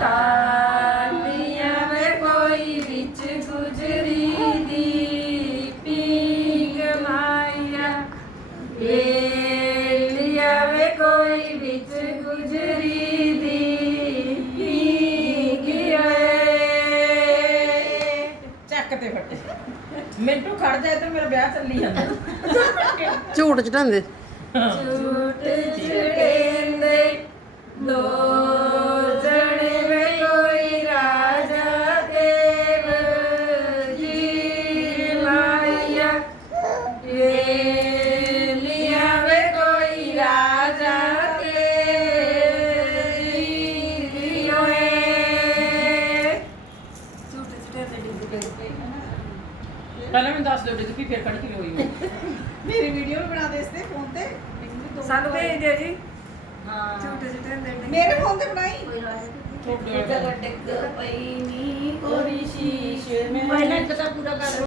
ਤਾਲੀਆਂ ਵੇ ਕੋਈ ਵਿੱਚ ਗੁਜਰੀ ਦੀ ਪੀਂਗ ਮਾਇਆ ਵੇਲੀਆ ਵੇ ਕੋਈ ਵਿੱਚ ਗੁਜਰੀ ਦੀ ਪੀਂਗ ਚੱਕ ਤੇ ਫੱਟੇ ਮਿੰਟੂ ਖੜ ਜਾਏ ਤੇ ਮੇਰਾ ਵਿਆਹ ਚੱਲੀ ਜਾਂਦਾ ਝੂਟ ਚੜਾਉਂਦੇ ਝੂਟ ਚੜੇਂਦੇ ਦੋ ਜਣੇ ਵੇ ਕੋਈ ਰਾਜਾ ਦੇਵ ਜੀ ਮਾਇਆ ਵੇਲੀਆ ਵੇ ਕੋਈ ਰਾਜਾ ਦੇਵ ਜੀ ਹੋਏ ਝੂਟ ਚੜੇਂਦੇ ਡਿੱਗ ਪਏ ਪਹਿਲਾਂ ਮੈਨੂੰ ਦੱਸ ਦਿਓ ਡਿੱਗੀ ਫਿਰ ਖੜੀ ਕਿਵੇਂ ਹੋਈ ਮੇਰੀ ਵੀਡੀਓ ਵੀ ਬਣਾ ਦੇ ਇਸ ਤੇ ਫੋਨ ਤੇ ਸਾਨੂੰ ਭੇਜ ਦਿਓ ਜੀ ਹਾਂ ਝੂਟ ਚੜੇਂਦੇ ਮੇਰੇ ਫੋਨ ਤੇ ਬਣਾਈ ਤੁਹਾਡੇ ਡਿੱਗ ਪਈ ਨੀ ਕੋਈ ਸ਼ੀਸ਼ ਪਹਿਲਾਂ ਇੱਕ ਤਾਂ ਪੂਰਾ ਕਰ